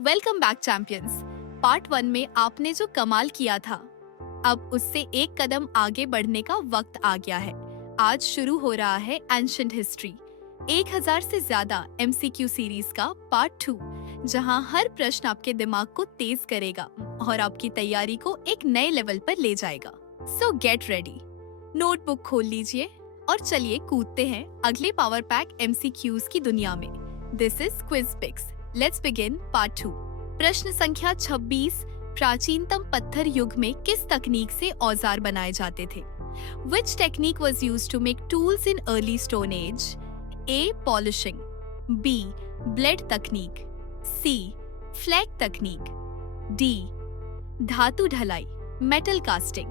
Welcome back champions. Part 1 में आपने जो कमाल किया था, अब उससे एक कदम आगे बढ़ने का वक्त आ गया है। आज शुरू हो रहा है एंशिएंट हिस्ट्री, 1000 से ज्यादा एमसीक्यू सीरीज का पार्ट 2, जहां हर प्रश्न आपके दिमाग को तेज करेगा और आपकी तैयारी को एक नए लेवल पर ले जाएगा। सो गेट रेडी, नोटबुक खोल लीजिए और चलिए कूदते हैं अगले पावर पैक एमसीक्यूज की दुनिया में। This is quiz picks. Let's begin part 2। प्रश्न संख्या 26। प्राचीनतम पत्थर युग में किस तकनीक से औजार बनाए जाते थे? Which technique was used to make tools in early Stone Age? A. Polishing, B. Blade technique, C. Flake technique, D. धातु ढलाई, metal casting।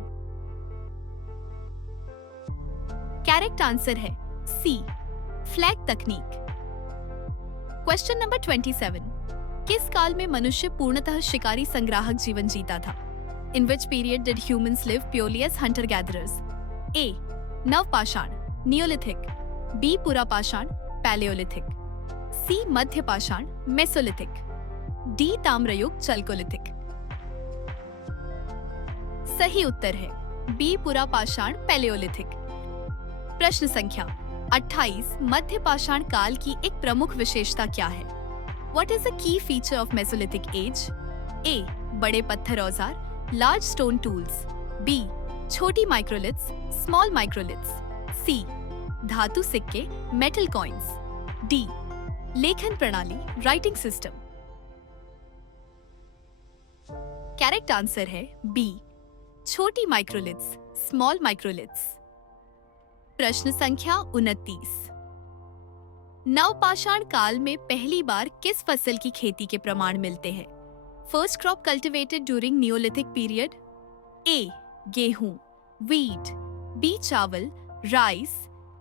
करेक्ट आंसर है C. Flake technique। Question number 27। किस काल में मनुष्य पूर्णतः शिकारी संग्राहक जीवन जीता था? In which period did humans live purely as hunter gatherers? A. नवपाषाण, नियोलिथिक, बी. पुरापाषाण, पैलियोलिथिक, सी. मध्यपाषाण, मेसोलिथिक, डी. ताम्रयुग, चल्कोलिथिक। सही उत्तर है बी. पुरापाषाण, पैलियोलिथिक। प्रश्न संख्या 28। मध्यपाषाण काल की एक प्रमुख विशेषता क्या है? What is the key feature of Mesolithic age? A. बड़े पत्थर औजार, large stone tools, B. छोटी माइक्रोलिथ्स, small माइक्रोलिथ्स, C. धातु सिक्के, metal coins, D. लेखन प्रणाली, writing system। करेक्ट आंसर है B. छोटी माइक्रोलिथ्स, small माइक्रोलिथ्स। प्रश्न संख्या 29। नवपाषाण काल में पहली बार किस फसल की खेती के प्रमाण मिलते हैं? First crop cultivated during neolithic period? A. गेहूं, वीट, बी. चावल, राइस,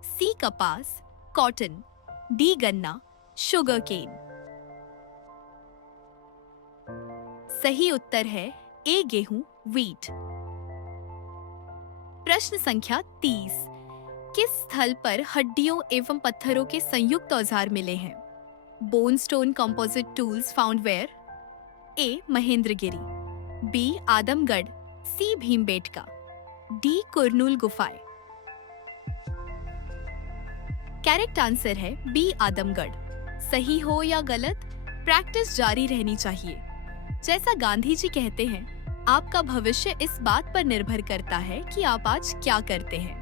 सी. कपास, कॉटन, डी. गन्ना, शुगर केन। सही उत्तर है ए. गेहूं, वीट। प्रश्न संख्या 30। किस स्थल पर हड्डियों एवं पत्थरों के संयुक्त औजार मिले हैं? Bone stone composite tools found where? A. Mahendragiri, B. Adamgarh, C. Bhimbetka, D. Kurnool गुफाएं। करेक्ट आंसर है बी. आदमगढ़। सही हो या गलत, प्रैक्टिस जारी रहनी चाहिए। जैसा गांधी जी कहते हैं, आपका भविष्य इस बात पर निर्भर करता है कि आप आज क्या करते हैं।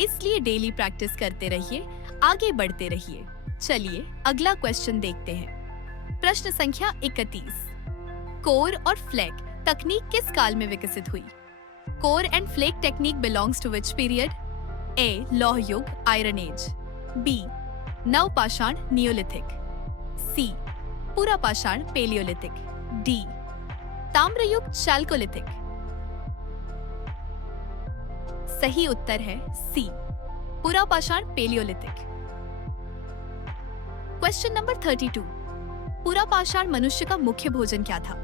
इसलिए डेली प्रैक्टिस करते रहिए, आगे बढ़ते रहिए। चलिए अगला क्वेश्चन देखते हैं। प्रश्न संख्या 31। कोर और फ्लेक तकनीक किस काल में विकसित हुई? Core and flake technique belongs to which period? A. लौह युग, आयरन एज, बी. नवपाषाण, नियोलिथिक, सी. पुरापाषाण, पेलियोलिथिक, डी. ताम्रयुग, चैल्कोलिथिक। सही उत्तर है सी. पुरापाषाण, पेलियोलिथिक। Question number 32। पुरापाषाण मनुष्य का मुख्य भोजन क्या था?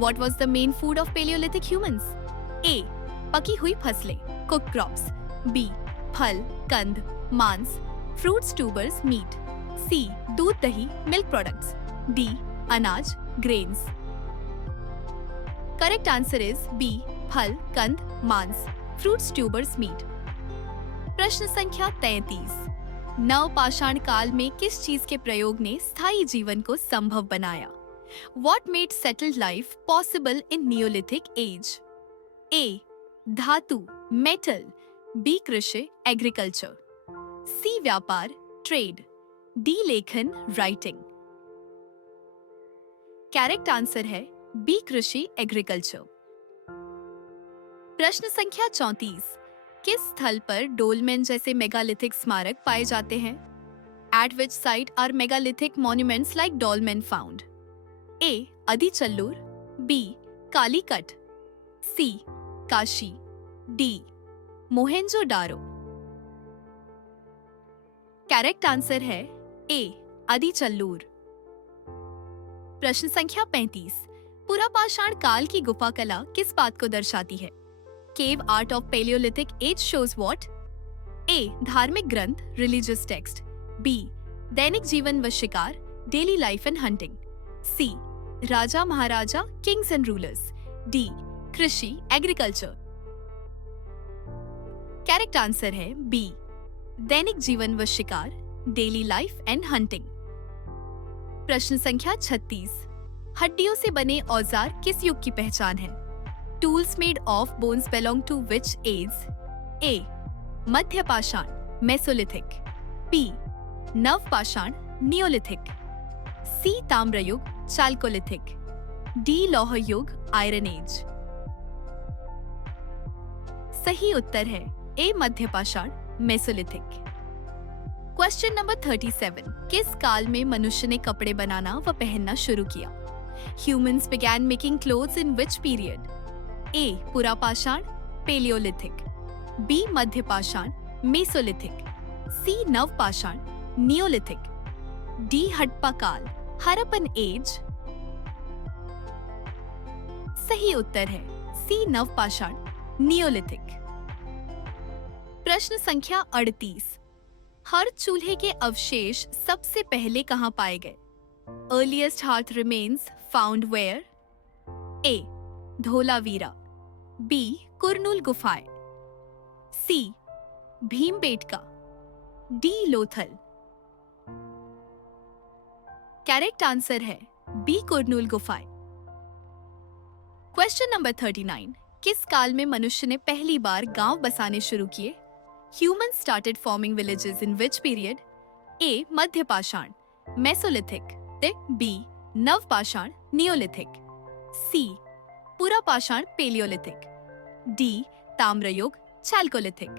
What was the main food of Paleolithic humans? A. पकी हुई फसलें, cooked crops, B. फल, कंद, मांस, fruits, tubers, meat, C. दूध, दही, milk products, D. अनाज, grains। Correct answer is B. फल, कंद, मांस, फ्रूट्स, ट्यूबर्स, मीट। प्रश्न संख्या 33। नवपाषाण काल में किस चीज के प्रयोग ने स्थायी जीवन को संभव बनाया? What made settled life possible in Neolithic age? A. धातु, मेटल, B. कृषि, एग्रीकल्चर, C. व्यापार, ट्रेड, D. लेखन, राइटिंग। करेक्ट आंसर है B. कृषि, एग्रीकल्चर। प्रश्न संख्या 34। किस स्थल पर डोलमेन जैसे मेगालिथिक स्मारक पाए जाते हैं? At which site are megalithic monuments like dolmen found? A. अदिचल्लूर, B. Calicut, C. Kashi, D. Mohenjo-daro. Correct answer है A. अदिचल्लूर। प्रश्न संख्या 35। पुरापाषाण काल की गुफा कला किस बात को दर्शाती है? Cave art of Paleolithic age shows what? A. धार्मिक ग्रंथ, religious text, B. दैनिक जीवन व शिकार, daily life and hunting, C. Raja Maharaja, Kings and rulers. D कृषि, एग्रीकल्चर। करेक्ट आंसर है बी दैनिक जीवन व शिकार, डेली लाइफ एंड हंटिंग। प्रश्न संख्या 36। हड्डियों से बने औजार किस युग की पहचान है? Tools made of bones belong to which age? A मध्य पाषाण, मेसोलिथिक। बी नवपाषाण, नियोलिथिक। सी ताम्र युग, चाल्कोलिथिक। डी लौह युग, आयरन एज। सही उत्तर है ए मध्य पाषाण, मेसोलिथिक। Question number 37। किस काल में मनुष्य ने कपड़े बनाना व पहनना शुरू किया? Humans began making clothes in which period? A पुरापाषाण, पेलियोलिथिक। B मध्यपाषाण, मेसोलिथिक। C नवपाषाण, नियोलिथिक। D हड़प्पा काल, हरप्पन एज। सही उत्तर है C नवपाषाण, नियोलिथिक। प्रश्न संख्या 38। हर चूल्हे के अवशेष सबसे पहले कहां पाए गए? Earliest hearth remains found where? A Dholavira. B Kurnool गुफाएं। C Bhimbetka. D Lothal. Correct answer है बी कुरनूल गुफाएं। Question number 39। किस काल में मनुष्य ने पहली बार गांव बसाने शुरू किए? Humans started forming villages in which period? A मध्यपाषाण, मेसोलिथिक। B नवपाषाण, नियोलिथिक। C पुरापाषाण, पेलियोलिथिक। D ताम्रयुग, चाल्कोलिथिक।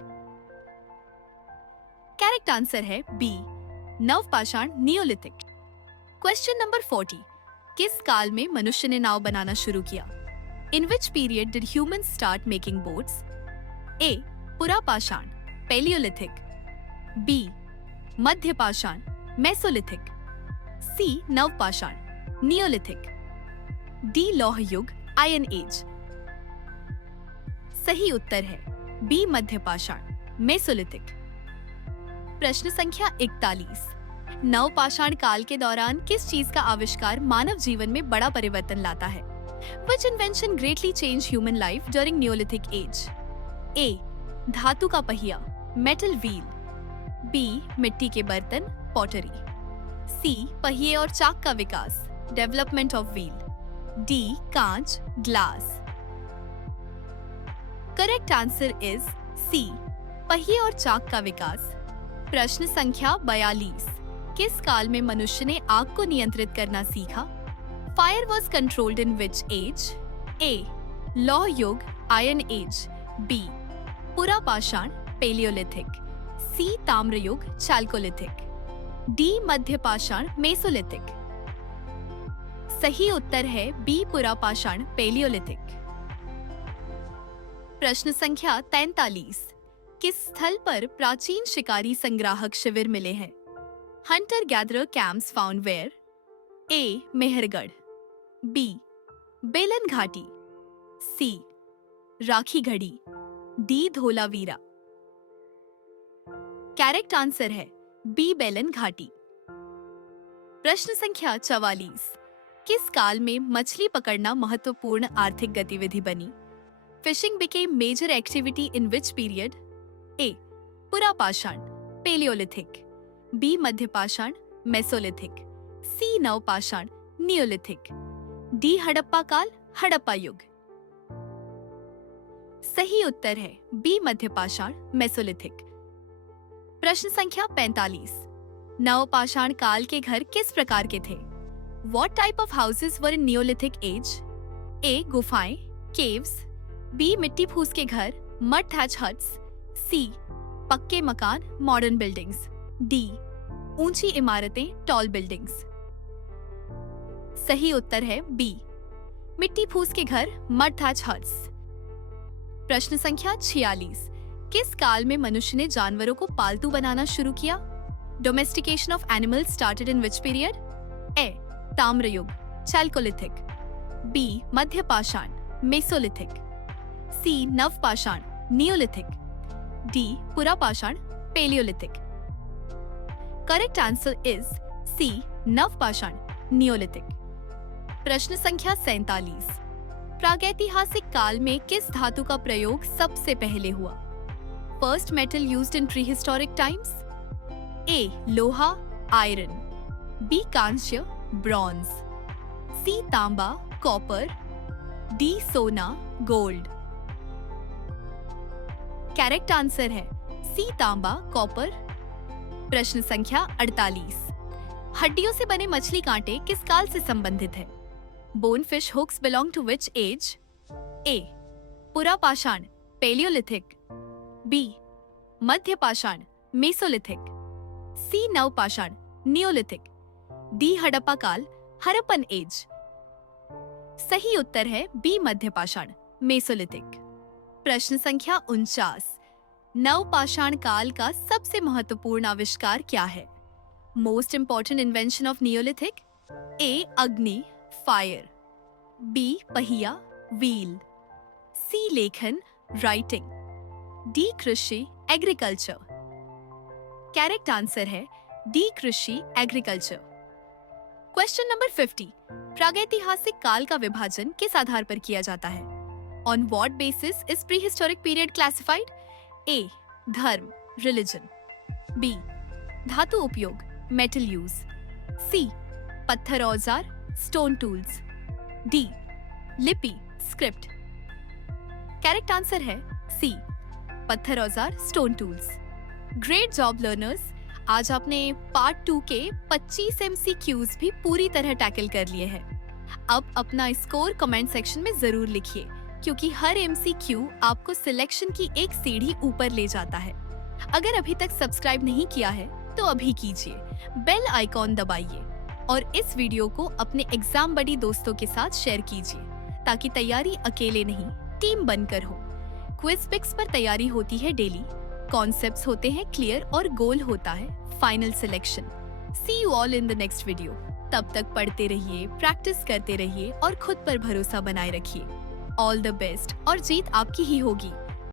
करेक्ट आंसर है B नवपाषाण, नियोलिथिक। Question number 40। किस काल में मनुष्य ने नाव बनाना शुरू किया? In which period did humans start making boats? A पुरापाषाण, पेलियोलिथिक। बी मध्यपाषाण, मेसोलिथिक। सी नवपाषाण, नियोलिथिक। डी लौह युग, आयरन एज। सही उत्तर है बी मध्यपाषाण, मेसोलिथिक। प्रश्न संख्या 41। नवपाषाण काल के दौरान किस चीज का आविष्कार मानव जीवन में बड़ा परिवर्तन लाता है? Which invention greatly changed human life during Neolithic age? A धातु का पहिया, मेटल व्हील। बी मिट्टी के बर्तन, पॉटरी। सी पहिए और चाक का विकास, डेवलपमेंट ऑफ व्हील। डी कांच, glass. Correct answer is C पहिए और चाक का विकास। प्रश्न संख्या 42। किस काल में मनुष्य ने आग को नियंत्रित करना सीखा? Fire was controlled in which age? A लौह युग, आयरन एज। बी पुरापाषाण, पेलियोलिथिक। सी ताम्रयुग, चाल्कोलिथिक। डी मध्यपाषाण, मेसोलिथिक। सही उत्तर है बी पुरापाषाण, पेलियोलिथिक। प्रश्न संख्या 43। किस स्थल पर प्राचीन शिकारी संग्राहक शिविर मिले हैं? Hunter gatherer camps found where? A Mehrgarh. B Belan घाटी। C Rakhigarhi. D Dholavira. Correct answer है बी बेलन घाटी। प्रश्न संख्या 44। किस काल में मछली पकड़ना महत्वपूर्ण आर्थिक गतिविधि बनी? Fishing became major activity in which period? A पुरापाषाण, पेलियोलिथिक। बी मध्यपाषाण, मेसोलिथिक। सी नवपाषाण, नियोलिथिक। डी हड़प्पा काल, हड़प्पा युग। सही उत्तर है बी मध्यपाषाण, मेसोलिथिक। प्रश्न संख्या 45। नवपाषाण काल के घर किस प्रकार के थे? What type of houses were in Neolithic age? A गुफाएं, caves। B मिट्टी फूस के घर, mud thatch huts। C पक्के मकान, modern buildings। D ऊंची इमारतें, tall buildings। सही उत्तर है B मिट्टी फूस के घर, mud thatch huts। प्रश्न संख्या 46। किस काल में मनुष्य ने जानवरों को पालतू बनाना शुरू किया? Domestication of animals started in which period? A ताम्रयुग, चाल्कोलिथिक। B मध्यपाषाण, मेसोलिथिक। C नवपाषाण, नियोलिथिक। D पुरापाषाण, palaeolithic. Correct answer is C नवपाषाण, नियोलिथिक। प्रश्न संख्या 47। प्रागैतिहासिक काल में किस धातु का प्रयोग सबसे पहले हुआ? First metal used in prehistoric times. A लोहा आयरन, बी कांस्य ब्रॉन्ज, सी तांबा कॉपर, डी सोना गोल्ड। करेक्ट आंसर है सी तांबा कॉपर। प्रश्न संख्या 48। हड्डियों से बने मछली कांटे किस काल से संबंधित है? Bone fish hooks belong to which age? A पुरापाषाण पेलियोलिथिक, बी मध्य पाषाण मेसोलिथिक, सी नवपाषाण नियोलिथिक, डी हड़प्पा काल हड़प्पन एज। सही उत्तर है बी मध्य पाषाण मेसोलिथिक। प्रश्न संख्या 49। नवपाषाण काल का सबसे महत्वपूर्ण आविष्कार क्या है? Most important invention of neolithic. A अग्नि फायर, बी पहिया व्हील, सी लेखन राइटिंग, डी कृषि एग्रीकल्चर। करेक्ट आंसर है डी कृषि एग्रीकल्चर। Question number 50। प्रागैतिहासिक काल का विभाजन किस आधार पर किया जाता है? On what basis is prehistoric period classified? A धर्म रिलीजन, बी धातु उपयोग मेटल यूज, सी पत्थर औजार स्टोन टूल्स, डी लिपि स्क्रिप्ट। करेक्ट आंसर है सी पत्थर औजार stone tools. Great job learners, आज आपने पार्ट 2 के 25 MCQs भी पूरी तरह टैकल कर लिए हैं। अब अपना स्कोर कमेंट सेक्शन में जरूर लिखिए, क्योंकि हर MCQ आपको सिलेक्शन की एक सीढ़ी ऊपर ले जाता है। अगर अभी तक सब्सक्राइब नहीं किया है तो अभी कीजिए, बेल आइकॉन दबाइए और इस वीडियो को अपने एग्जाम बडी दोस्तों के साथ शेयर कीजिए, ताकि तैयारी अकेले नहीं टीम बनकर हो। क्विज पिक्स पर तैयारी होती है डेली, कॉन्सेप्ट्स होते हैं क्लियर और गोल होता है final selection. See you all in the next video. तब तक पढ़ते रहिए, प्रैक्टिस करते रहिए और खुद पर भरोसा बनाए रखिए। ऑल द बेस्ट और जीत आपकी ही होगी।